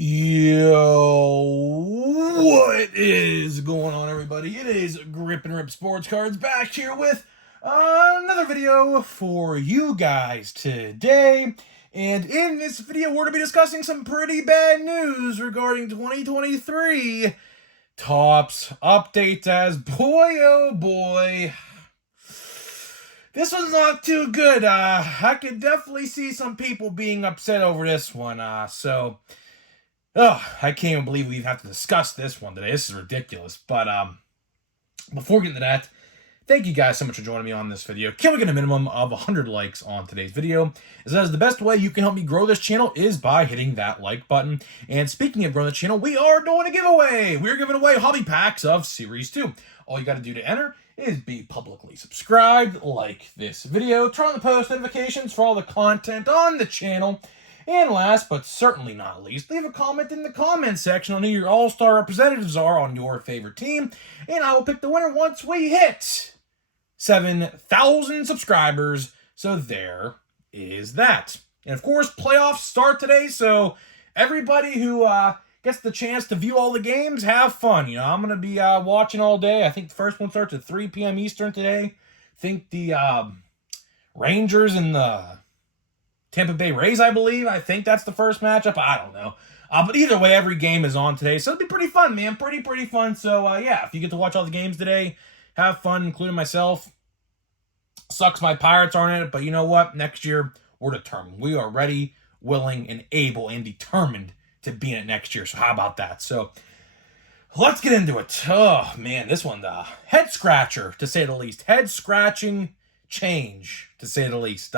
Yo, what is going on, everybody? It is Grip and Rip Sports Cards back here with another video for you guys today. And in this video, we're going to be discussing some pretty bad news regarding 2023 Topps updates, as boy, oh boy, this one's not too good. I could definitely see some people being upset over this one. I can't even believe we have to discuss this one today. This is ridiculous. But before getting to that, thank you guys so much for joining me on this video. Can we get a minimum of 100 likes on today's video? As that is the best way you can help me grow this channel is by hitting that like button. And speaking of growing the channel, we are doing a giveaway. We're giving away hobby packs of Series 2. All you got to do to enter is be publicly subscribed, like this video, turn on the post notifications for all the content on the channel, and last but certainly not least, leave a comment in the comment section on who your all-star representatives are on your favorite team, and I will pick the winner once we hit 7,000 subscribers. So there is that. And of course, playoffs start today, so everybody who gets the chance to view all the games, have fun. You know, I'm going to be watching all day. I think the first one starts at 3 p.m. Eastern today. I think the Rangers and the Tampa Bay Rays, I believe. I think that's the first matchup. I don't know. But either way, every game is on today. So it'll be pretty fun, man. Pretty fun. So, yeah, if you get to watch all the games today, have fun, including myself. Sucks my Pirates aren't in it, but you know what? Next year, we're determined. We are ready, willing, and able, and determined to be in it next year. So how about that? So let's get into it. Oh, man, this one, head scratcher, to say the least. Head scratching change, to say the least.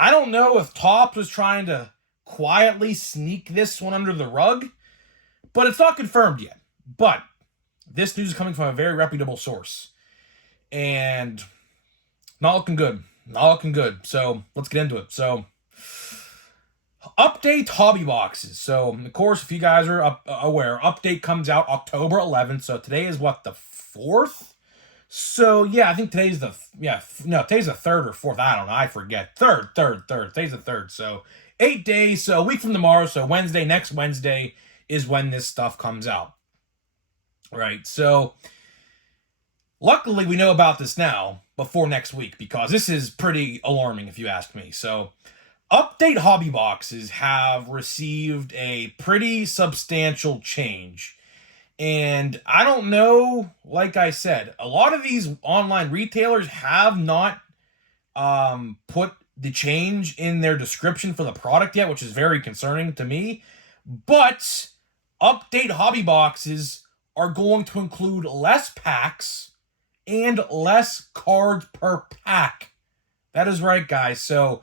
I don't know if Topps was trying to quietly sneak this one under the rug, but it's not confirmed yet. But this news is coming from a very reputable source, and not looking good. Not looking good. So let's get into it. So, update hobby boxes. So, of course, if you guys are aware, update comes out October 11th. So today is what, the 4th? So, yeah, I think today's the, today's the 3rd or 4th. I don't know. I forget. 3rd. Today's the 3rd. So, 8 days. So, a week from tomorrow. So, next Wednesday is when this stuff comes out. Right. So, luckily, we know about this now before next week, because this is pretty alarming if you ask me. So, update hobby boxes have received a pretty substantial change. And I don't know, like I said, a lot of these online retailers have not put the change in their description for the product yet, which is very concerning to me. But update hobby boxes are going to include less packs and less cards per pack. That is right, guys. So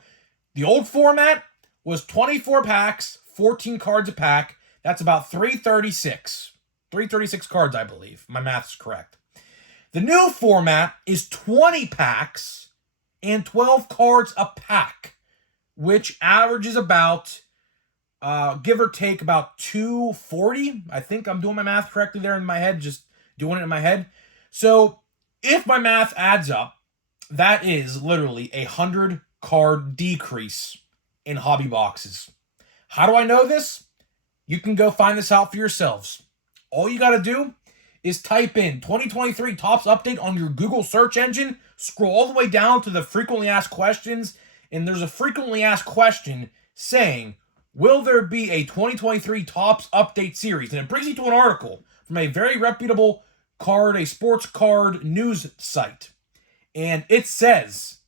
the old format was 24 packs, 14 cards a pack. That's about 336. 336 cards, I believe. My math is correct. The new format is 20 packs and 12 cards a pack, which averages about, give or take, about 240. I think I'm doing my math correctly there in my head, just doing it in my head. So if my math adds up, that is literally a 100 card decrease in hobby boxes. How do I know this? You can go find this out for yourselves. All you got to do is type in 2023 Topps Update on your Google search engine, scroll all the way down to the frequently asked questions, and there's a frequently asked question saying, will there be a 2023 Topps Update series? And it brings you to an article from a very reputable a sports card news site. And it says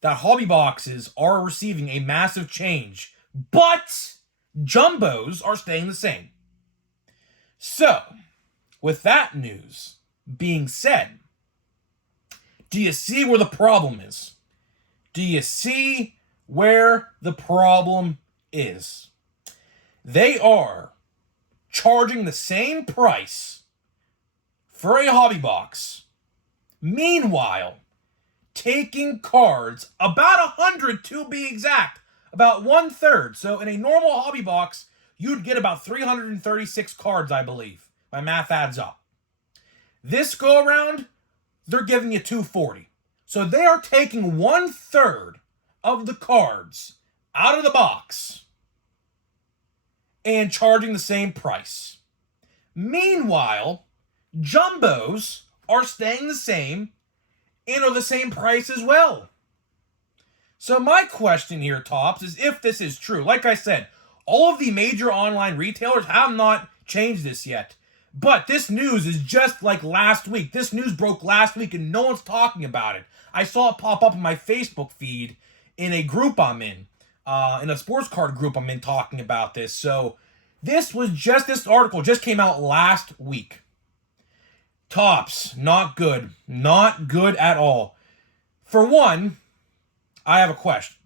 that hobby boxes are receiving a massive change, but jumbos are staying the same. So, with that news being said, do you see where the problem is? Do you see where the problem is? They are charging the same price for a hobby box. Meanwhile, taking cards, about 100 to be exact, about 1/3. So in a normal hobby box, you'd get about 336 cards, I believe. My math adds up. This go around, they're giving you 240. So they are taking 1/3 of the cards out of the box and charging the same price. Meanwhile, jumbos are staying the same and are the same price as well. So my question here, Tops, is if this is true. Like I said, all of the major online retailers have not changed this yet. But this news is just like last week. This news broke last week and no one's talking about it. I saw it pop up in my Facebook feed in a group I'm in a sports card group I'm in, talking about this. So this article just came out last week. Tops, not good. Not good at all. For one, I have a question.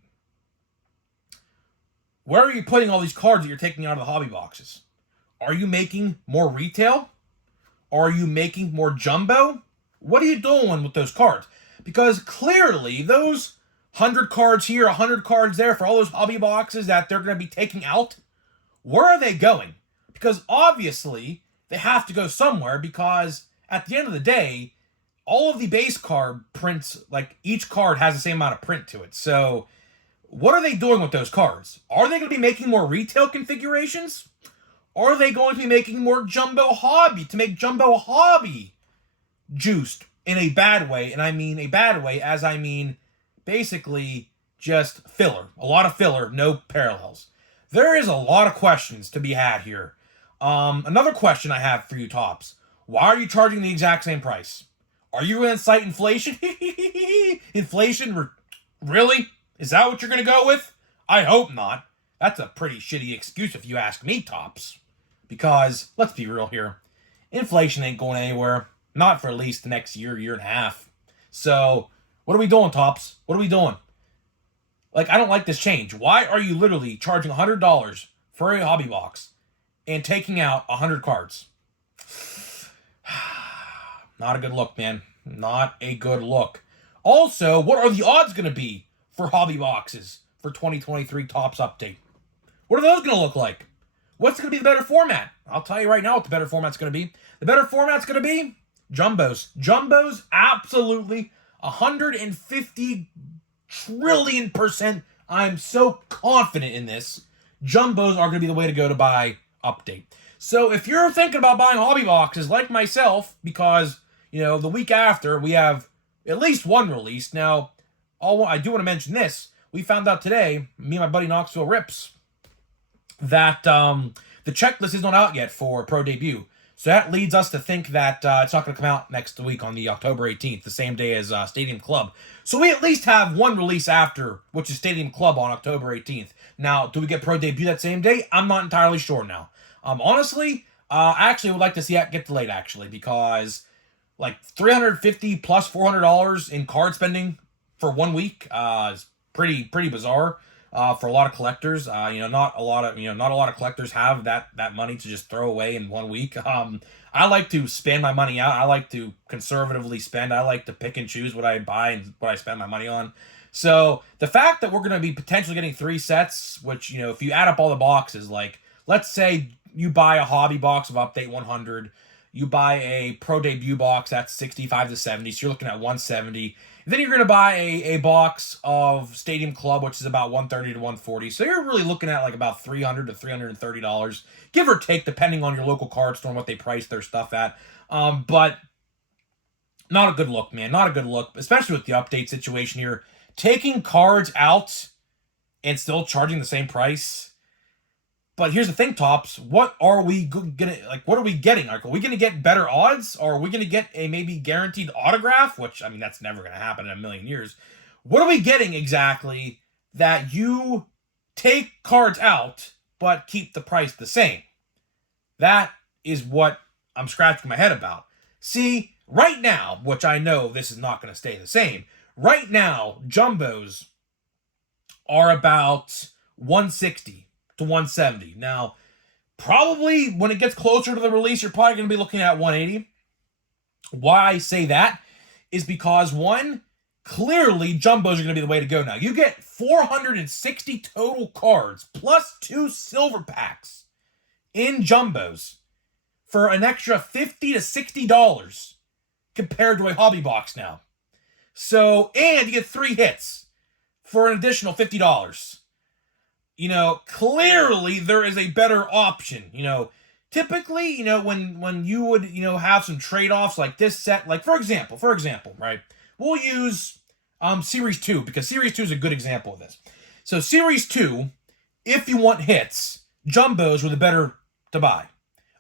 Where are you putting all these cards that you're taking out of the hobby boxes? Are you making more retail? Are you making more jumbo? What are you doing with those cards? Because clearly those 100 cards here, 100 cards there for all those hobby boxes that they're going to be taking out, where are they going? Because obviously they have to go somewhere, because at the end of the day, all of the base card prints, like each card has the same amount of print to it. So what are they doing with those cards? Are they going to be making more retail configurations? Are they going to be making more jumbo hobby to make jumbo hobby juiced in a bad way? And I mean a bad way, as I mean basically just filler. A lot of filler, no parallels. There is a lot of questions to be had here. Another question I have for you, Tops. Why are you charging the exact same price? Are you going to cite inflation? Inflation? Really? Is that what you're going to go with? I hope not. That's a pretty shitty excuse if you ask me, Tops. Because, let's be real here, inflation ain't going anywhere. Not for at least the next year, year and a half. So, what are we doing, Tops? What are we doing? Like, I don't like this change. Why are you literally charging $100 for a hobby box and taking out 100 cards? Not a good look, man. Not a good look. Also, what are the odds going to be for hobby boxes for 2023 Tops update? What are those going to look like? What's going to be the better format? I'll tell you right now what the better format's going to be. The better format's going to be jumbos. Jumbos, absolutely. 150 trillion %. I'm so confident in this. Jumbos are going to be the way to go to buy update. So if you're thinking about buying hobby boxes like myself, because, the week after we have at least one release. Now, I do want to mention this. We found out today, me and my buddy Knoxville Rips, that the checklist is not out yet for Pro Debut. So that leads us to think that it's not going to come out next week on the October 18th, the same day as Stadium Club. So we at least have one release after, which is Stadium Club on October 18th. Now, do we get Pro Debut that same day? I'm not entirely sure now. Honestly, I actually would like to see that get delayed, actually, because like $350 plus $400 in card spending for 1 week is pretty bizarre. For a lot of collectors, not a lot of collectors have that money to just throw away in 1 week. I like to spend my money out. I like to conservatively spend. I like to pick and choose what I buy and what I spend my money on. So the fact that we're going to be potentially getting 3 sets, which, if you add up all the boxes, like let's say you buy a hobby box of Update 100, you buy a Pro Debut box that's 65 to 70, so you're looking at 170. Then you're going to buy a box of Stadium Club, which is about 130 to 140. So you're really looking at like about $300 to $330, give or take, depending on your local card store and what they price their stuff at. But not a good look, man. Not a good look, especially with the update situation here. Taking cards out and still charging the same price. But here's the thing, Tops. What are we what are we getting? Are we gonna get better odds? Or are we gonna get a maybe guaranteed autograph? Which, I mean, that's never gonna happen in a million years. What are we getting exactly that you take cards out but keep the price the same? That is what I'm scratching my head about. See, right now, which I know this is not gonna stay the same, right now, jumbos are about 160 to 170. Now, probably when it gets closer to the release, you're probably going to be looking at 180. Why I say that is because, one, clearly jumbos are going to be the way to go now. You get 460 total cards plus 2 silver packs in jumbos for an extra $50 to $60 compared to a hobby box now. So, and you get 3 hits for an additional $50. clearly there is a better option. Typically, when you would, have some trade-offs like this set, like for example, right? We'll use Series 2 because Series 2 is a good example of this. So Series 2, if you want hits, jumbos were the better to buy.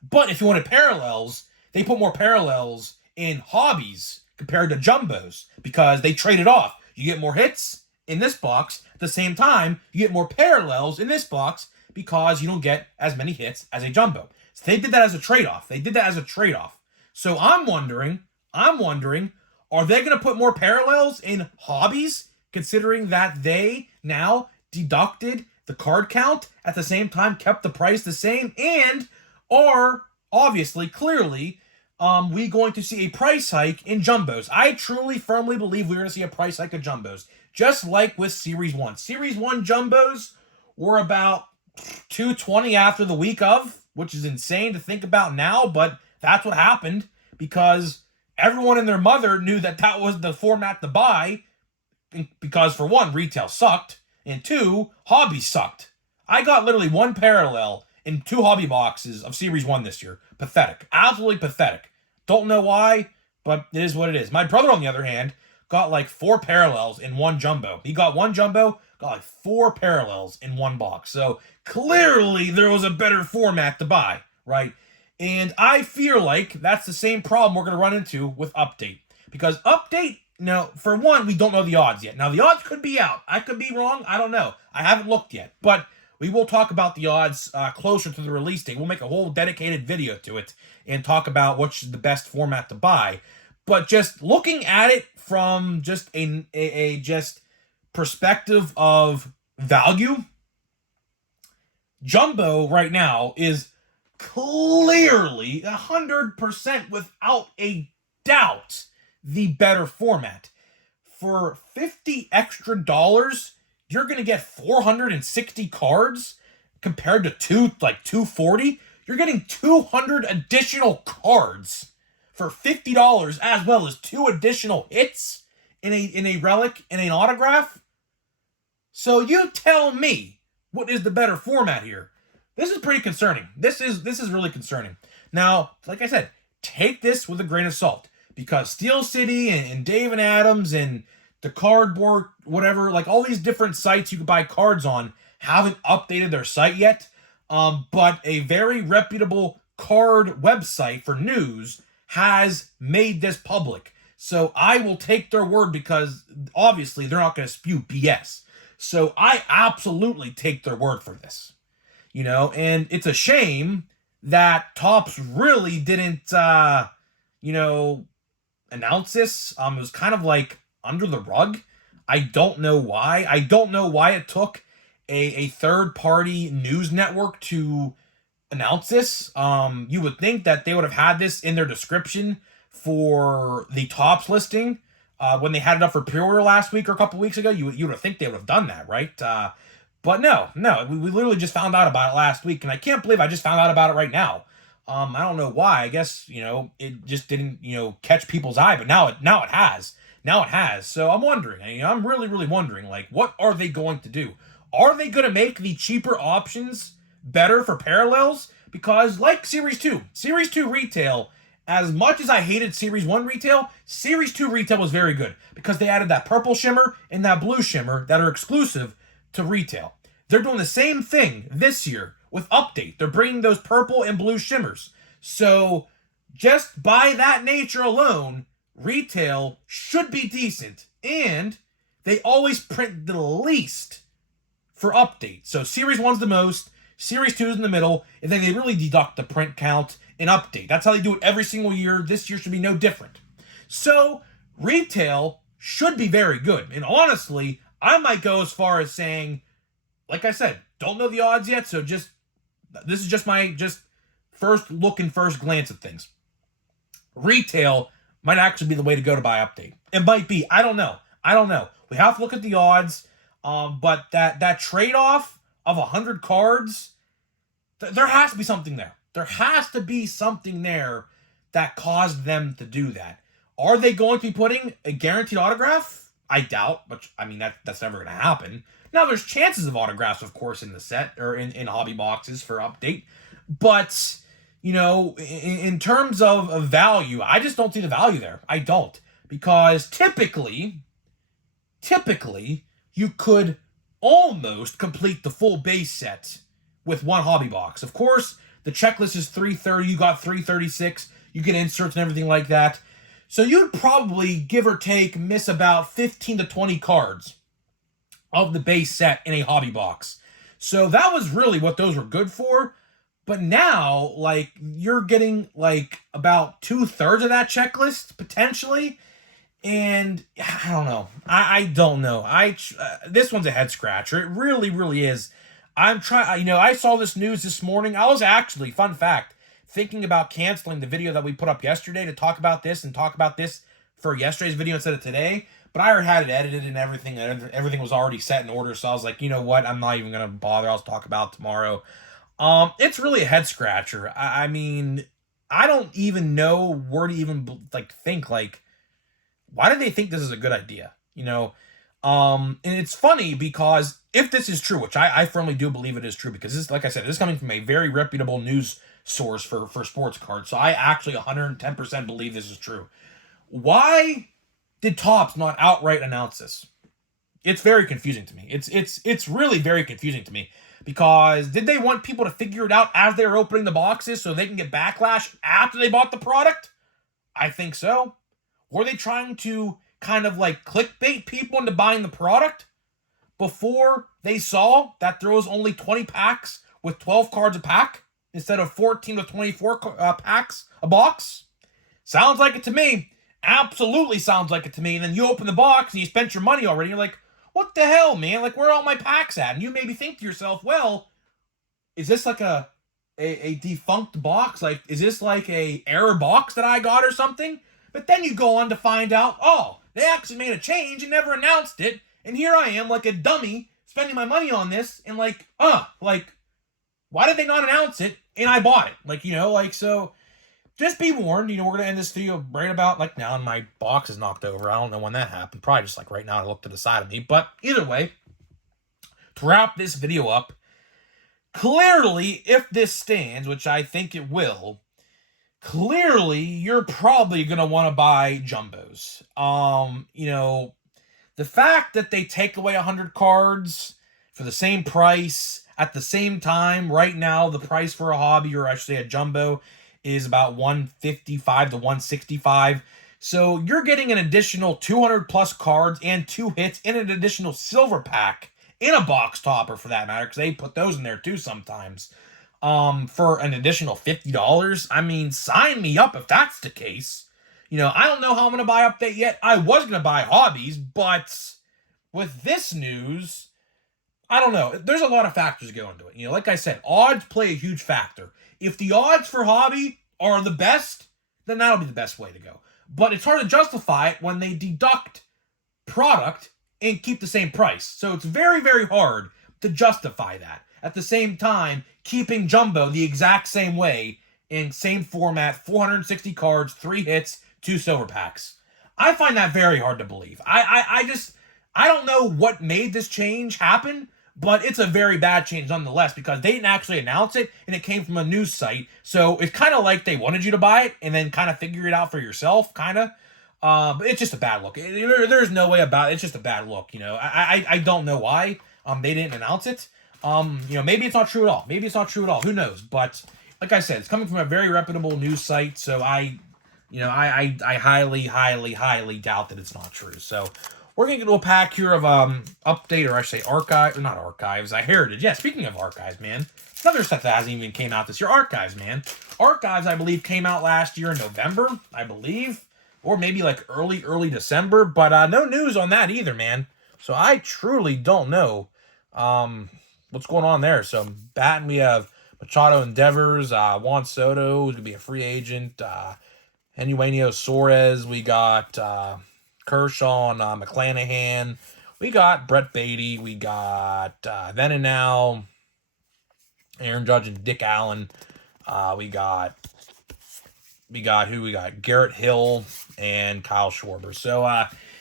But if you wanted parallels, they put more parallels in hobbies compared to jumbos because they trade it off. You get more hits in this box. At the same time, you get more parallels in this box because you don't get as many hits as a jumbo. So they did that as a trade-off. So I'm wondering, are they going to put more parallels in hobbies considering that they now deducted the card count, at the same time kept the price the same, and are obviously, clearly, we going to see a price hike in jumbos? I truly, firmly believe we're going to see a price hike of jumbos, just like with Series 1. Series 1 jumbos were about $220 after the week of, which is insane to think about now, but that's what happened because everyone and their mother knew that that was the format to buy because, for one, retail sucked, and two, hobbies sucked. I got literally one parallel in 2 hobby boxes of Series 1 this year. Pathetic. Absolutely pathetic. Don't know why, but it is what it is. My brother, on the other hand, got like 4 parallels in one jumbo. He got one jumbo, got like 4 parallels in one box. So clearly there was a better format to buy, right? And I feel like that's the same problem we're going to run into with Update. Because Update, for one, we don't know the odds yet. Now, the odds could be out. I could be wrong. I don't know. I haven't looked yet. But we will talk about the odds closer to the release date. We'll make a whole dedicated video to it and talk about which is the best format to buy. But just looking at it from just a just perspective of value, Jumbo right now is clearly 100% without a doubt the better format. For $50 extra, you're going to get 460 cards compared to 240. You're getting 200 additional cards for $50 as well as 2 additional hits in a relic and an autograph. So you tell me, what is the better format here? This is pretty concerning. This is really concerning. Now, like I said, take this with a grain of salt because Steel City and Dave and Adams and the Cardboard, whatever, like all these different sites you can buy cards on haven't updated their site yet. But a very reputable card website for news has made this public. So I will take their word because obviously they're not going to spew BS. So I absolutely take their word for this. And it's a shame that Topps really didn't, announce this. It was kind of like under the rug. I don't know why. I don't know why it took a third-party news network to announce this. You would think that they would have had this in their description for the Topps listing when they had it up for pre-order last week or a couple weeks ago. You would think they would have done that, right? But no, we literally just found out about it last week, and I can't believe I just found out about it right now. I don't know why. I guess, it just didn't, catch people's eye, but now it has. Now it has. So I'm wondering, I'm really, really wondering, like, what are they going to do? Are they going to make the cheaper options better for parallels? Because like Series 2 retail, as much as I hated Series 1 retail, Series 2 retail was very good because they added that purple shimmer and that blue shimmer that are exclusive to retail. They're doing the same thing this year with Update. They're bringing those purple and blue shimmers. So just by that nature alone, retail should be decent. And they always print the least for Update. So Series 1's the most, Series 2 is in the middle, and then they really deduct the print count in Update. That's how they do it every single year. This year should be no different. So retail should be very good. And honestly, I might go as far as saying, like I said, don't know the odds yet, so this is just my first look and first glance at things. Retail might actually be the way to go to buy Update. It might be. I don't know. We have to look at the odds. But that trade-off of 100 cards, there has to be something there. There has to be something there that caused them to do that. Are they going to be putting a guaranteed autograph? I doubt, but I mean, that's never going to happen. Now, there's chances of autographs, of course, in the set or in hobby boxes for update, but in terms of value, I just don't see the value there. I don't, because typically, you could almost complete the full base set with one hobby box. Of course, the checklist is 330. You got 336. You get inserts and everything like that. So you'd probably, give or take, miss about 15 to 20 cards of the base set in a hobby box. So that was really what those were good for. But now, like, you're getting, like, about 2/3 of that checklist, potentially. And I don't know. I don't know. This one's a head scratcher. It really, really is. I'm trying, I saw this news this morning. I was actually, fun fact, thinking about canceling the video that we put up yesterday to talk about this for yesterday's video instead of today. But I already had it edited and everything. Everything was already set in order. So I was like, you know what? I'm not even going to bother. I'll talk about it tomorrow. It's really a head scratcher. I mean, I don't even know where to even think, why do they think this is a good idea? And it's funny because if this is true, which I firmly do believe it is true, because this, like I said, this is coming from a very reputable news source for sports cards. So I actually 110% believe this is true. Why did Topps not outright announce this? It's very confusing to me. It's really very confusing to me, because did they want people to figure it out as they were opening the boxes so they can get backlash after they bought the product? I think so. Were they trying to kind of clickbait people into buying the product before they saw that there was only 20 packs with 12 cards a pack instead of 14 to 24 packs a box? Sounds like it to me. Absolutely sounds like it to me. And then you open the box and you spent your money already. You're like, what the hell, man? Where are all my packs at? And you maybe think to yourself, well, is this like a defunct box? Is this like a error box that I got or something? But then you go on to find out, oh, they actually made a change and never announced it. And here I am, like a dummy, spending my money on this. And why did they not announce it? And I bought it. So just be warned, we're going to end this video right about now, and my box is knocked over. I don't know when that happened. Probably just right now, I looked to the side of me. But either way, to wrap this video up, clearly, if this stands, which I think it will, clearly, you're probably going to want to buy jumbos. The fact that they take away 100 cards for the same price at the same time, right now, the price for a hobby, or actually a jumbo, is about $155 to $165. So you're getting an additional 200 plus cards and 2 hits and an additional silver pack in a box topper, for that matter, because they put those in there too sometimes. For an additional $50. I mean, sign me up if that's the case. I don't know how I'm going to buy Update yet. I was going to buy Hobbies, but with this news, I don't know. There's a lot of factors that go into it. Like I said, odds play a huge factor. If the odds for Hobby are the best, then that'll be the best way to go. But it's hard to justify it when they deduct product and keep the same price. So it's very, very hard to justify that. At the same time, keeping jumbo the exact same way, in same format, 460 cards, 3 hits, 2 silver packs. I find that very hard to believe. I don't know what made this change happen, but it's a very bad change nonetheless, because they didn't actually announce it, and it came from a news site. So it's kind of like they wanted you to buy it and then kind of figure it out for yourself, kind of. But it's just a bad look. There's no way about it. It's just a bad look. I don't know why they didn't announce it. Maybe it's not true at all. Maybe it's not true at all. Who knows? But like I said, it's coming from a very reputable news site, so I highly, highly, highly doubt that it's not true. So we're gonna get to a pack here of update, or I should say archive, or not archives, heritage. Yeah, speaking of archives, man, another stuff that hasn't even came out this year. Archives, man. Archives, I believe, came out last year in November, I believe, or maybe early December. But no news on that either, man. So I truly don't know what's going on there. So batting, we have Machado Endeavors, Juan Soto is going to be a free agent, Eugenio Suarez, we got Kershaw and McClanahan, we got Brett Beatty, we got Then and Now, Aaron Judge and Dick Allen, we got who? We got Garrett Hill and Kyle Schwarber. So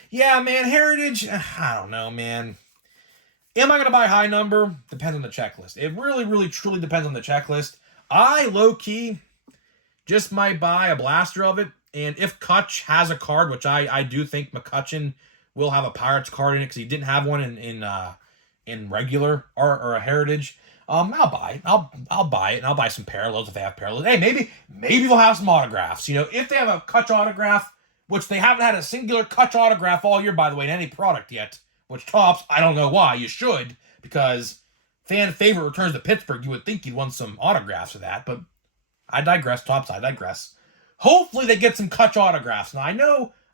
yeah, man, Heritage, I don't know, man. Am I going to buy high number? Depends on the checklist. It really, really, truly depends on the checklist. I, low-key, just might buy a blaster of it. And if Kutch has a card, which I do think McCutcheon will have a Pirates card in it because he didn't have one in regular or a Heritage. I'll buy it. I'll buy it, and I'll buy some parallels if they have parallels. Hey, maybe they'll have some autographs. You know, if they have a Kutch autograph, which they haven't had a singular Kutch autograph all year, by the way, in any product yet. Which Topps, I don't know why. You should, because fan favorite returns to Pittsburgh. You would think you'd want some autographs of that, but I digress. Topps, I digress. Hopefully they get some Kutch autographs. Now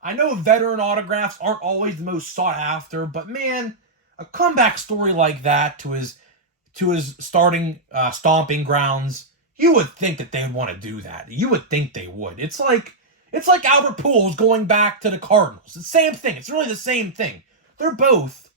I know veteran autographs aren't always the most sought after, but man, a comeback story like that to his starting stomping grounds, you would think that they would want to do that. You would think they would. It's like Albert Pujols going back to the Cardinals. It's the same thing. It's really the same thing. They're both,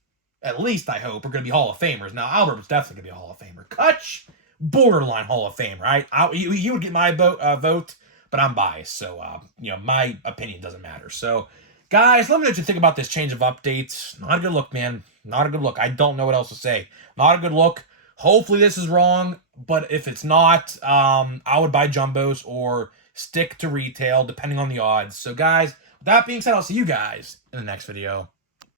at least I hope, are going to be Hall of Famers. Now, Albert was definitely going to be a Hall of Famer. Kutch, borderline Hall of Famer. You would get my vote, but I'm biased, so my opinion doesn't matter. So, guys, let me know what you think about this change of updates. Not a good look, man. Not a good look. I don't know what else to say. Not a good look. Hopefully this is wrong, but if it's not, I would buy jumbos or stick to retail, depending on the odds. So, guys, with that being said, I'll see you guys in the next video.